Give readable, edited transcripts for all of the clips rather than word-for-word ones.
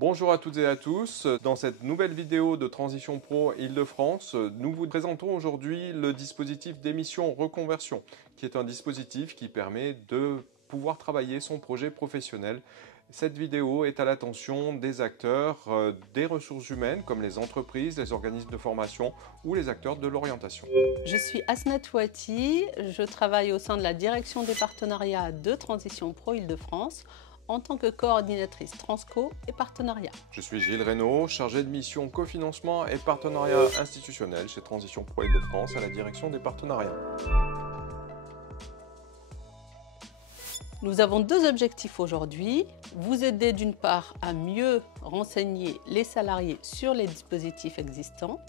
Bonjour à toutes et à tous. Dans cette nouvelle vidéo de Transition Pro Île-de-France, nous vous présentons aujourd'hui le dispositif d'émission reconversion, qui est un dispositif qui permet de pouvoir travailler son projet professionnel. Cette vidéo est à l'attention des acteurs des ressources humaines, comme les entreprises, les organismes de formation ou les acteurs de l'orientation. Je suis Asnat Ouati, je travaille au sein de la direction des partenariats de Transition Pro Île-de-France en tant que coordinatrice Transco et partenariat. Je suis Gilles Reynaud, chargé de mission cofinancement et partenariat institutionnel chez Transition Pro Île-de-France à la direction des partenariats. Nous avons deux objectifs aujourd'hui. Vous aider d'une part à mieux renseigner les salariés sur les dispositifs existants,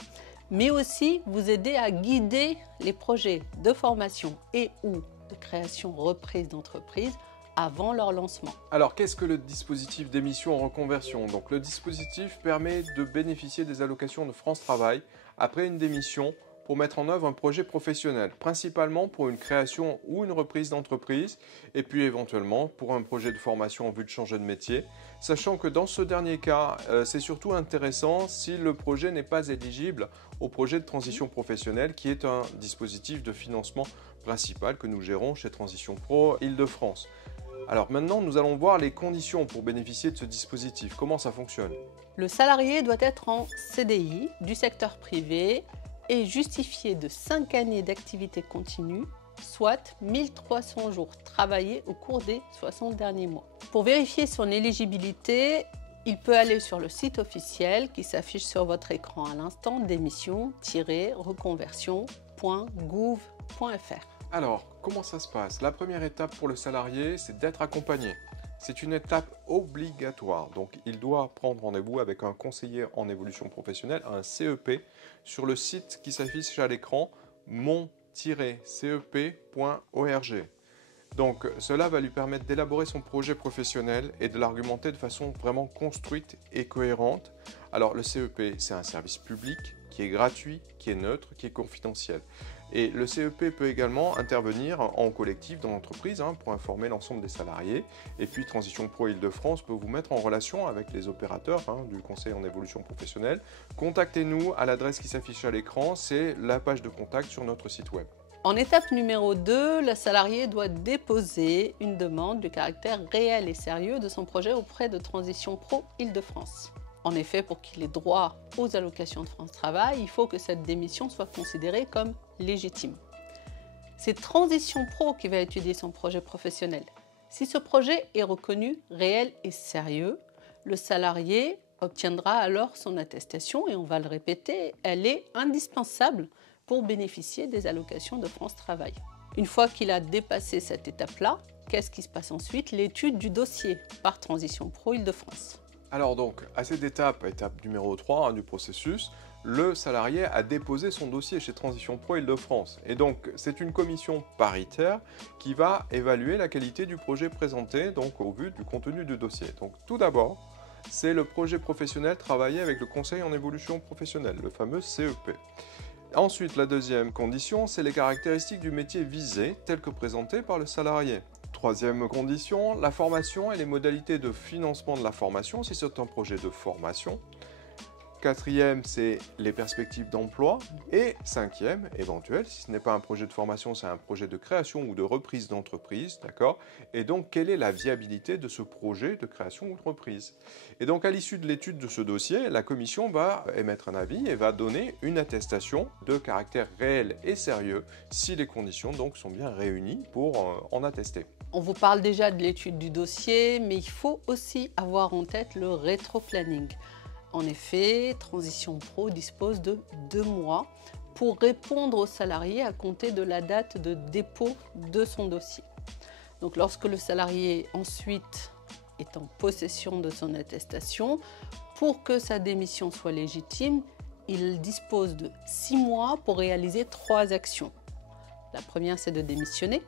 mais aussi vous aider à guider les projets de formation et ou de création reprise d'entreprise avant leur lancement. Alors, qu'est-ce que le dispositif d'émission en reconversion? Donc, le dispositif permet de bénéficier des allocations de France Travail après une démission pour mettre en œuvre un projet professionnel, principalement pour une création ou une reprise d'entreprise, et puis éventuellement pour un projet de formation en vue de changer de métier, sachant que dans ce dernier cas, c'est surtout intéressant si le projet n'est pas éligible au projet de transition professionnelle, qui est un dispositif de financement principal que nous gérons chez Transition Pro Île-de-France. Alors maintenant, nous allons voir les conditions pour bénéficier de ce dispositif. Comment ça fonctionne? Le salarié doit être en CDI du secteur privé et justifier de 5 années d'activité continue, soit 1300 jours travaillés au cours des 60 derniers mois. Pour vérifier son éligibilité, il peut aller sur le site officiel qui s'affiche sur votre écran à l'instant, démission-reconversion.gouv.fr. Alors, comment ça se passe? La première étape pour le salarié, c'est d'être accompagné. C'est une étape obligatoire, donc il doit prendre rendez-vous avec un conseiller en évolution professionnelle, un CEP, sur le site qui s'affiche à l'écran, mon-cep.org. Donc cela va lui permettre d'élaborer son projet professionnel et de l'argumenter de façon vraiment construite et cohérente. Alors le CEP, c'est un service public qui est gratuit, qui est neutre, qui est confidentiel. Et le CEP peut également intervenir en collectif dans l'entreprise pour informer l'ensemble des salariés. Et puis Transition Pro Île-de-France peut vous mettre en relation avec les opérateurs du conseil en évolution professionnelle. Contactez-nous à l'adresse qui s'affiche à l'écran, c'est la page de contact sur notre site web. En étape numéro 2, le salarié doit déposer une demande du caractère réel et sérieux de son projet auprès de Transition Pro Île-de-France. En effet, pour qu'il ait droit aux allocations de France Travail, il faut que cette démission soit considérée comme légitime. C'est Transition Pro qui va étudier son projet professionnel. Si ce projet est reconnu réel et sérieux, le salarié obtiendra alors son attestation et on va le répéter, elle est indispensable pour bénéficier des allocations de France Travail. Une fois qu'il a dépassé cette étape-là, qu'est-ce qui se passe ensuite? L'étude du dossier par Transition Pro Île-de-France. Alors donc, à cette étape numéro 3 du processus, le salarié a déposé son dossier chez Transition Pro Île-de-France. Et donc, c'est une commission paritaire qui va évaluer la qualité du projet présenté, donc au vu du contenu du dossier. Donc, tout d'abord, c'est le projet professionnel travaillé avec le conseil en évolution professionnelle, le fameux CEP. Ensuite, la deuxième condition, c'est les caractéristiques du métier visé, telles que présentées par le salarié. Troisième condition, la formation et les modalités de financement de la formation, si c'est un projet de formation. Quatrième, c'est les perspectives d'emploi. Et cinquième, éventuel, si ce n'est pas un projet de formation, c'est un projet de création ou de reprise d'entreprise, d'accord? Et donc, quelle est la viabilité de ce projet de création ou de reprise? Et donc, à l'issue de l'étude de ce dossier, la commission va émettre un avis et va donner une attestation de caractère réel et sérieux si les conditions donc sont bien réunies pour en attester. On vous parle déjà de l'étude du dossier, mais il faut aussi avoir en tête le rétro-planning. En effet, Transition Pro dispose de 2 mois pour répondre aux salariés à compter de la date de dépôt de son dossier. Donc lorsque le salarié ensuite est en possession de son attestation, pour que sa démission soit légitime, il dispose de 6 mois pour réaliser 3 actions. La première, c'est de démissionner,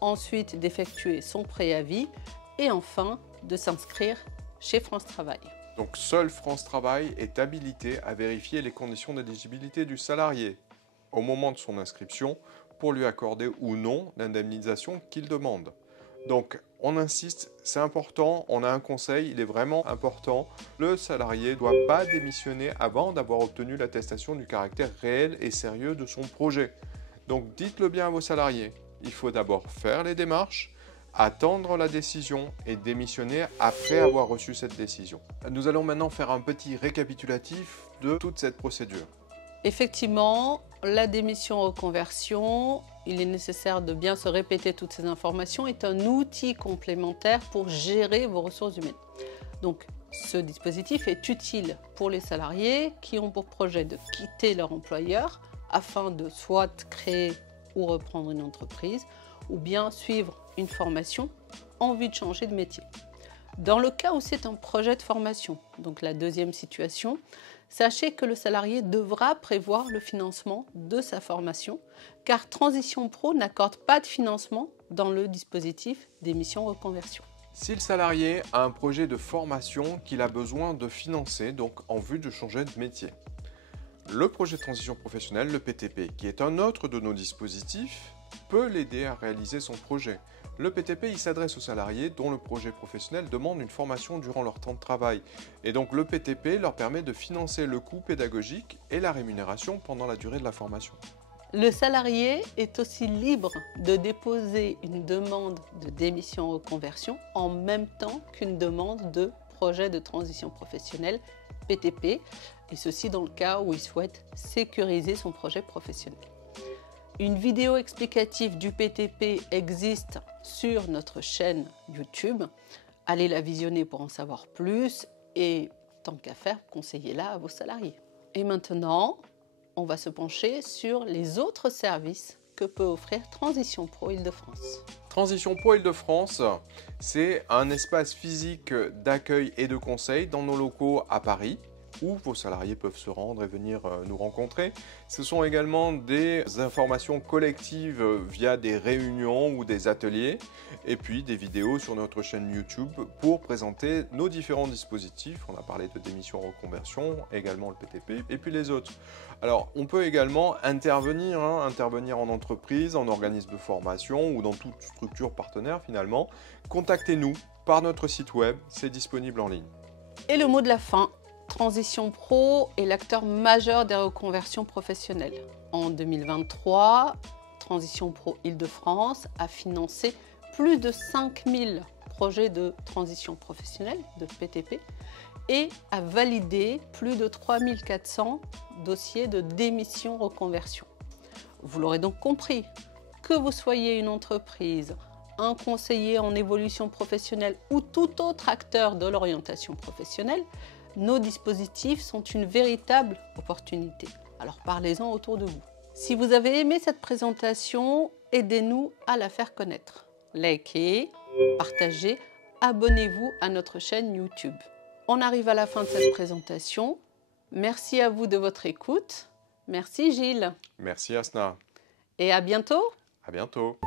ensuite d'effectuer son préavis et enfin de s'inscrire chez France Travail. Donc seule France Travail est habilitée à vérifier les conditions d'éligibilité du salarié au moment de son inscription pour lui accorder ou non l'indemnisation qu'il demande. Donc, on insiste, c'est important, on a un conseil, il est vraiment important. Le salarié ne doit pas démissionner avant d'avoir obtenu l'attestation du caractère réel et sérieux de son projet. Donc, dites-le bien à vos salariés. Il faut d'abord faire les démarches, attendre la décision et démissionner après avoir reçu cette décision. Nous allons maintenant faire un petit récapitulatif de toute cette procédure. Effectivement, la démission reconversion, il est nécessaire de bien se répéter toutes ces informations, est un outil complémentaire pour gérer vos ressources humaines. Donc, ce dispositif est utile pour les salariés qui ont pour projet de quitter leur employeur afin de soit créer ou reprendre une entreprise ou bien suivre une formation en vue de changer de métier. Dans le cas où c'est un projet de formation, donc la deuxième situation, sachez que le salarié devra prévoir le financement de sa formation, car Transition Pro n'accorde pas de financement dans le dispositif démission reconversion. Si le salarié a un projet de formation qu'il a besoin de financer, donc en vue de changer de métier, le projet de transition professionnelle, le PTP, qui est un autre de nos dispositifs, peut l'aider à réaliser son projet. Le PTP, il s'adresse aux salariés dont le projet professionnel demande une formation durant leur temps de travail. Et donc le PTP leur permet de financer le coût pédagogique et la rémunération pendant la durée de la formation. Le salarié est aussi libre de déposer une demande de démission reconversion en même temps qu'une demande de projet de transition professionnelle PTP, et ceci dans le cas où il souhaite sécuriser son projet professionnel. Une vidéo explicative du PTP existe sur notre chaîne YouTube. Allez la visionner pour en savoir plus et, tant qu'à faire, conseillez-la à vos salariés. Et maintenant, on va se pencher sur les autres services que peut offrir Transition Pro Île-de-France. Transition Pro Île-de-France, c'est un espace physique d'accueil et de conseil dans nos locaux à Paris, où vos salariés peuvent se rendre et venir nous rencontrer. Ce sont également des informations collectives via des réunions ou des ateliers, et puis des vidéos sur notre chaîne YouTube pour présenter nos différents dispositifs. On a parlé de démission reconversion, également le PTP, et puis les autres. Alors, on peut également intervenir en entreprise, en organisme de formation ou dans toute structure partenaire finalement. Contactez-nous par notre site web, c'est disponible en ligne. Et le mot de la fin. Transition Pro est l'acteur majeur des reconversions professionnelles. En 2023, Transition Pro Île-de-France a financé plus de 5000 projets de transition professionnelle, de PTP, et a validé plus de 3400 dossiers de démission reconversion. Vous l'aurez donc compris, que vous soyez une entreprise, un conseiller en évolution professionnelle ou tout autre acteur de l'orientation professionnelle, nos dispositifs sont une véritable opportunité. Alors parlez-en autour de vous. Si vous avez aimé cette présentation, aidez-nous à la faire connaître. Likez, partagez, abonnez-vous à notre chaîne YouTube. On arrive à la fin de cette présentation. Merci à vous de votre écoute. Merci Gilles. Merci Asna. Et à bientôt. À bientôt.